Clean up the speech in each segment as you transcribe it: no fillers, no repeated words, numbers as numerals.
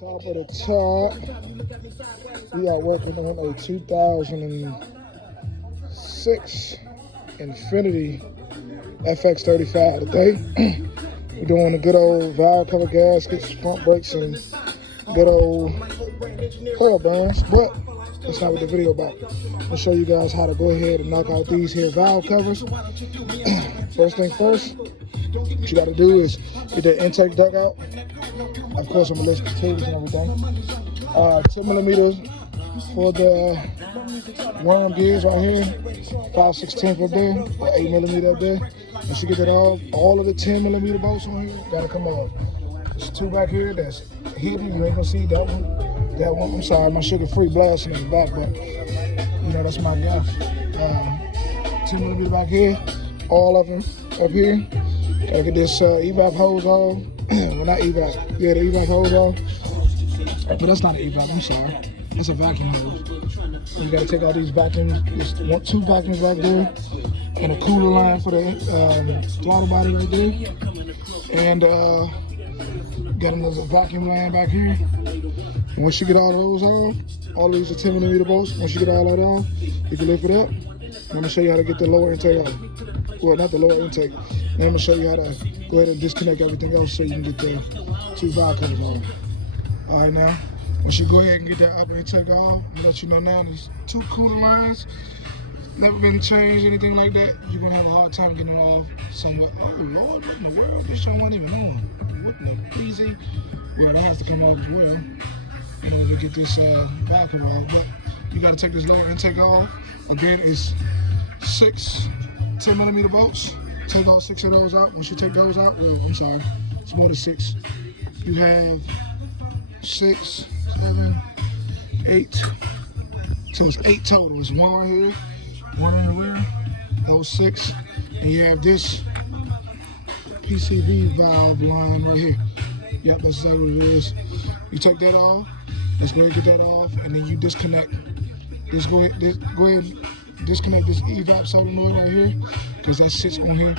Top of the top, we are working on a 2006 Infiniti fx35 today. We're doing the good old valve cover gaskets, front brakes, and good old coil burns, but that's not what the video about. I'll show you guys how to go ahead and knock out these here valve covers. First thing first, what you gotta do is get the intake dug out. Of course, I'm gonna list the tables and everything. 10 millimeters for the worm gears right here, 5/16 up there, or 8 millimeter up there. Once you get that off, all of the 10 millimeter bolts on here gotta come off. There's two back here that's hidden. You ain't gonna see that one. That one, I'm sorry, my sugar-free blasting in the back, but you know, that's my guy. 10 millimeter back here, all of them up here. Gotta get this evap hose off. Well, not evap, yeah, the evap hose off. But that's not an evap, I'm sorry. That's a vacuum hose. So you gotta take all these vacuums. There's two vacuums right there, and a cooler line for the throttle body right there. And got another vacuum line back here. And once you get all those off, all these are 10 millimeter bolts. Once you get all that off, you can lift it up. I'm gonna show you how to get the lower intake off. Well, not the lower intake. Then I'm gonna show you how to go ahead and disconnect everything else so you can get the two valve covers off. All right, now, once you go ahead and get that upper intake off, I'm gonna let you know now there's two cooler lines. Never been changed, anything like that. You're gonna have a hard time getting it off somewhat. Oh Lord, what in the world? This joint wasn't even on. What in the easy? Well, that has to come off as well in order to get this valve cover off. But you gotta take this lower intake off. Again, it's 6 10 millimeter bolts. Take all 6 of those out. Once you take those out, well, I'm sorry, it's more than 6. You have 6, 7, 8. So it's 8 total. It's one right here, one in the rear, those 6. And you have this PCV valve line right here. Yep, that's exactly what it is. You take that off. Let's go ahead and get that off, and then you disconnect. Just go ahead and disconnect this evap solenoid right here, because that sits on here.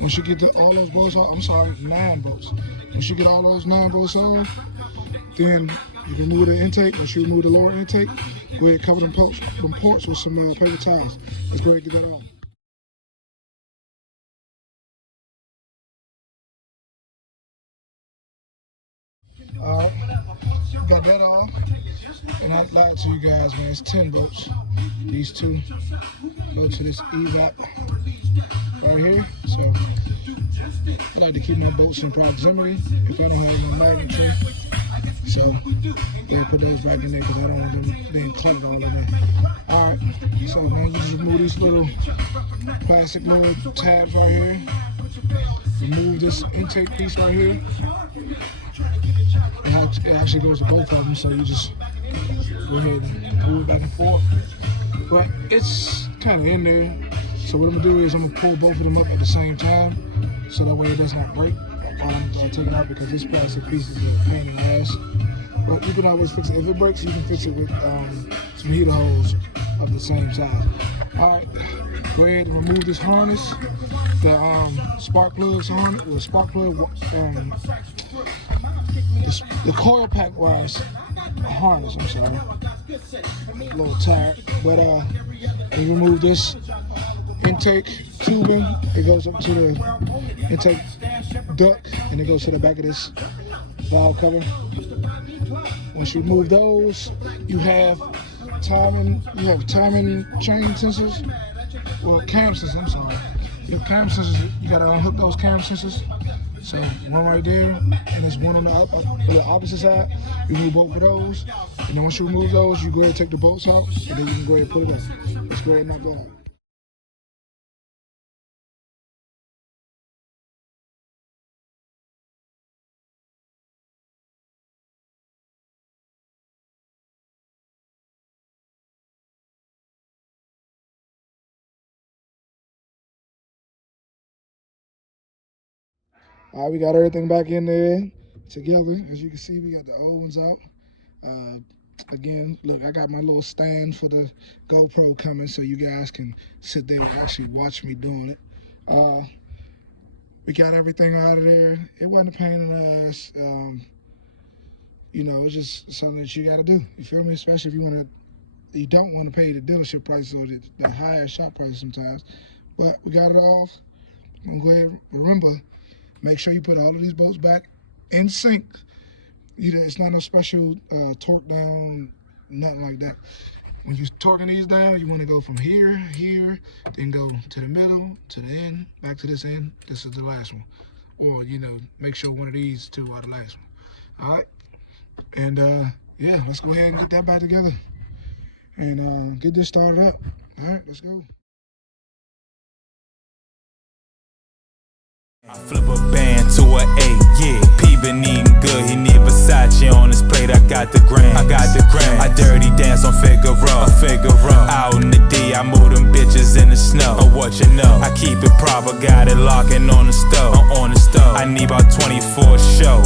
Once you get all those bolts off, I'm sorry, 9 bolts. Once you get all those 9 bolts off, then you can remove the intake. Once you remove the lower intake, go ahead and cover them ports with some paper towels. Let's go ahead and get that off. All right, got that off, and I lied to you guys, man. It's 10 bolts. These two go to this evap right here. So I like to keep my bolts in proximity if I don't have no magnetry. So go ahead and put those back in there because I don't want them being cluttered all in there. All right, so now you just remove these little plastic little tabs right here. Remove this intake piece right here. It actually goes to both of them, so you just go ahead and pull it back and forth. But it's kind of in there, so what I'm gonna do is I'm gonna pull both of them up at the same time, so that way it does not break while I'm taking it out, because this plastic piece is a pain in the ass. But you can always fix it. If it breaks, you can fix it with some heater hose of the same size. All right, go ahead and remove this harness, the spark plugs harness, or spark plug, the coil pack wires harness, I'm sorry, a little tired, but we remove this intake tubing. It goes up to the intake duct, and it goes to the back of this valve cover. Once you remove those, you have timing chain sensors, or cam sensors, I'm sorry. You have cam sensors, you gotta unhook those cam sensors. So one right there, and there's one on the opposite side. You remove both of those, and then once you remove those, you go ahead and take the bolts out, and then you can go ahead and put it up. Let's go ahead and knock that out. All right, we got everything back in there together. As you can see, we got the old ones out. Again, look, I got my little stand for the GoPro coming, so you guys can sit there and actually watch me doing it. We got everything out of there. It wasn't a pain in the ass. you know, it's just something that you got to do. You feel me? Especially if you don't want to pay the dealership price or the higher shop price sometimes. But we got it off. I'm gonna go ahead. Remember, make sure you put all of these bolts back in sync. It's not no special torque down, nothing like that. When you're torquing these down, you want to go from here, then go to the middle, to the end, back to this end. This is the last one. Or, make sure one of these two are the last one. All right? And, yeah, let's go ahead and get that back together and get this started up. All right, let's go. I flip a band to a 8, yeah. P been eating good, he need Versace on his plate. I got the grand, I dirty dance on Figaro. Out in the D, I move them bitches in the snow. But what you know, I keep it proper, got it locking on the stove. I need about 24 show.